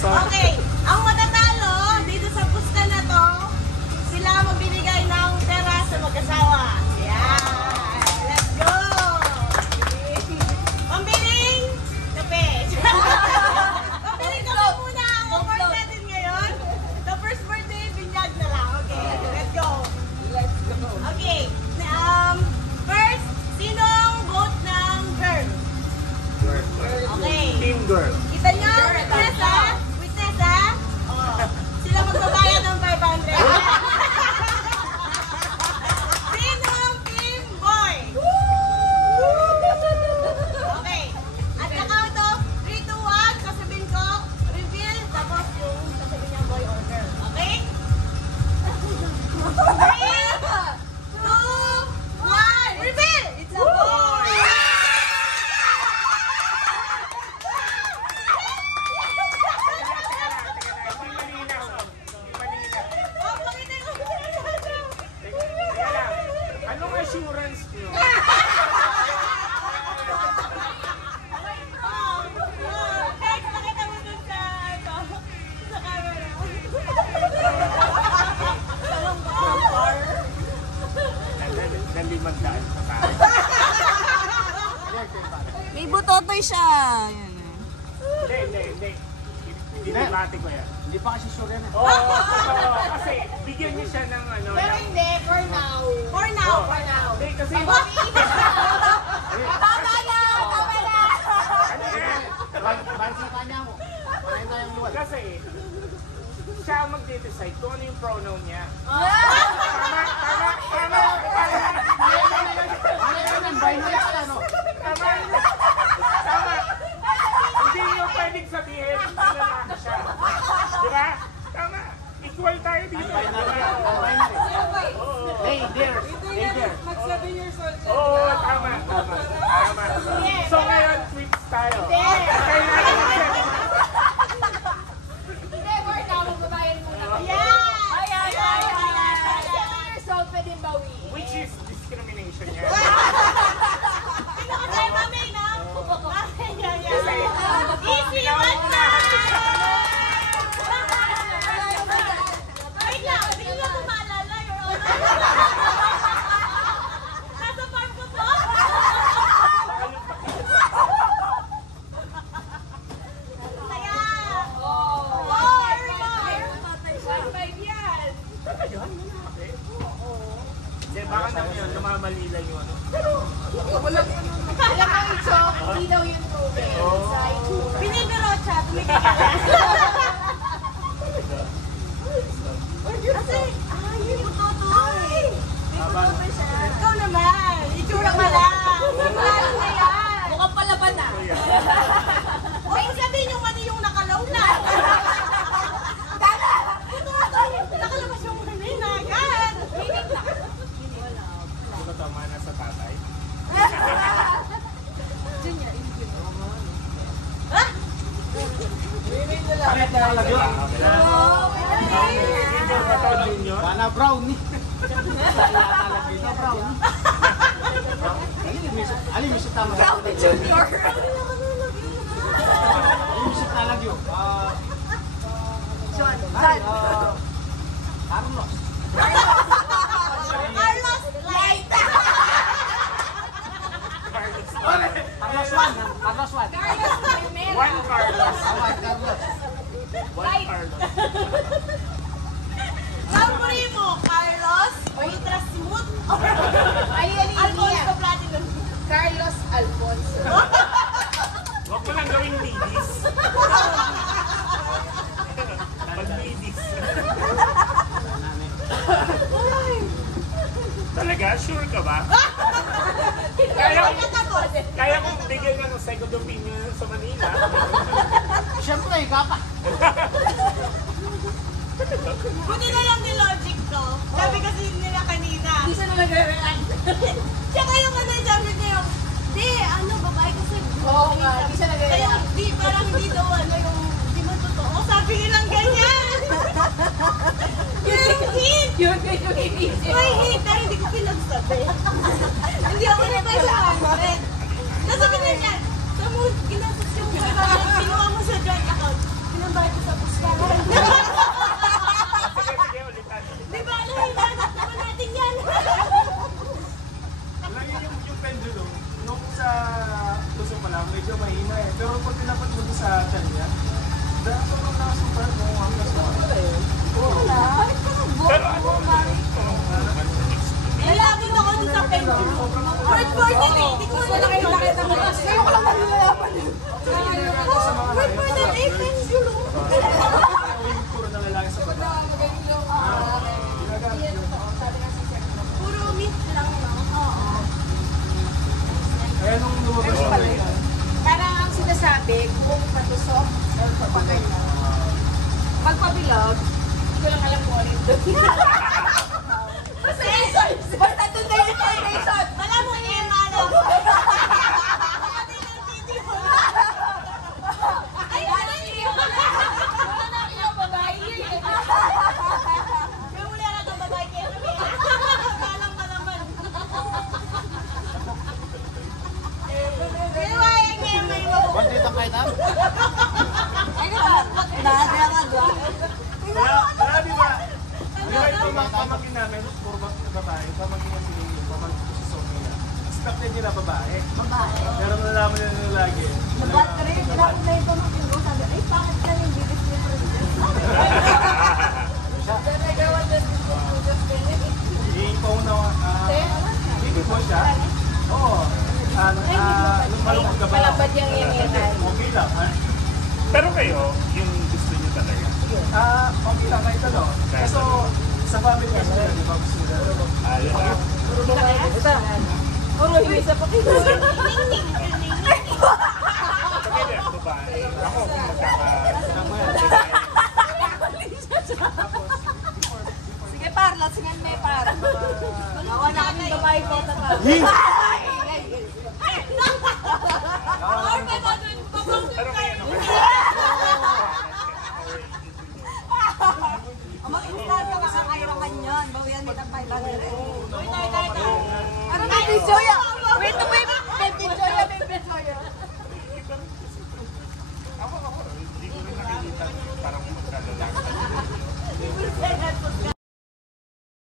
Okay, ang matatalo dito sa pusta na to, sila magbibigay ng pera sa mag-asawa. Yan! Let's go! Pambiling kape. Pambiling kape muna ang award natin ngayon. The first birthday, binyag na lang. Okay, let's go. Let's go. Okay, first, sinong vote ng girl? Okay. Team girl. Kita nyo, witness ha? Witness ha? Oh. Sila magbabayad ng 500. Sinong team boy? Okay. At the count of 3, 2, 1, sasabihin ko, reveal, tapos yung sasabihin niya boy or girl. Okay? 3, 2, 1, reveal! It's a boy! Anong assurance nyo? Nalimandaan pa tayo. May butotoy siya. Hindi. Dinibati ko yan. Hindi pa kasi sure yan. Oo, kasi bigyan niyo siya ng ano. Pero ng- hindi, for now. For now, Oo. for now. Hindi, kasi... Tama na! Tama na! Balik sa kanya mo. Parahin tayong luwal. Kasi siya ang mag-decide kung ano yung pronoun niya. Tama. Hindi nyo pwedeng sabihin na lalaki siya. Di ba? Tama. Equal tayo dito. Hey there. Hey there. Oo, tama. So ngayon, tweets tayo. Kailangan natin. Hindi, for now, magbabayad muna kayo. Yeah! Ay! 7 years old, pwede bawiin. Which is discrimination niya. Sino ka tayo, mami, no? Mami, yan. Easy Ginawa one mo na. Wait lang, hindi ko po maalala, Your Honor. Nasa farm ko po? Kaya, Hindi, baka naman yun, namamalila yung ano. Alam mo, Chok, hindi daw yung proven. binibiro siya, tumigil ka. Kasi, yun yung totoy. Ikaw naman, itsura ka lang. Ano na yan? Mukhang palaban na. Huwag sabihin yung mali yung nakalaw na. Nakalabas yung mali na agad. Hindi ko tama na sa tatay. Ha? Junior ba to, Junior? Bana brown ni. Bana brown. Ali misut tama. Junior. Ali misut talag yo. John. Carlos. Carlos Light. Carlos Juan. Carlos Juan. Carlos Primero. One Carlos. Carlos. One Carlos. Sampuri mo, Carlos Ultra Smooth or Ayun, Alfonso Platinum. Carlos Alfonso. Huwag ko lang gawing ladies. Pag ladies. Talaga? Sure ka ba? Kaya kong bigyan ng second opinion sa Manila. Siyempre, kapa. Buti na lang ni Logic to. Sabi kasi nila kanina. Hindi siya na nag-react. Tsaka yung ano, sabi niya yung, di, ano, babae kasi. Oo nga, hindi siya Kaya, nag-react. di, parang di daw, ano, yung, di mo totoo. Sabi nilang ganyan. Yung hint. Yun yung inisip. May hint, pero hindi ko pinagsabi. Hindi ako nagsasabi. Nasabi na niya, sa mo, ginastos yung kinuha mo sa joint account. bayad ko sa puskalan. Sige, sige, ulitan. Di ba, ano, hinanap naman natin yan. Alam niyo yung pendulum, nung sa puso pa lang, medyo mahina eh. Pero pag tinapat mo doon sa chan niya, dahil sobrang nakasupan mo hanggang sa Pero ano? Nilapit ako dun sa pendulum. Word for the day. Hindi ko na nakita mo. Ngayon ko lang malalaman. Word for the day, pendulum. yung puro na lalaki sa bata. Puro myth lang, no? Oo. Kaya nung lumabas siya, Parang ang sinasabi, kung patusok, pagpabilog, hindi ko lang alam kung ano yung doon. Basta doon na yung reason. Wala mo, Emma, no? Ay, wala niyo. Wala na yung babae yun. Yung wala na itong babae kayo kami. Kalang pa naman. Pero ay, kaya may kaya di ba, yung mga pamangkin namin, puro babae, pamangkin niya pamangkin ko si Sophia. Expected niya na babae. Pero nalaman nila lagi. Iipaw na, hindi mo siya. Oo. Nung malungkot ka ba? Malabad yung ininay. Okay lang, ha? Pero kayo, yung gusto niyo talaga. Okay lang, kahit ano. Kaso, sa family kasi nila, di ba gusto nila? Ayun lang. Pagkili, babae. Ako, kung Sige, Parla, sige, may Parla. Wala kaming babae ko sa Parla. Pero may ano kayo. Ano may video yan? Wait, may video yan, may video yan. Ako, hindi ko rin nakikita parang magkalalaki.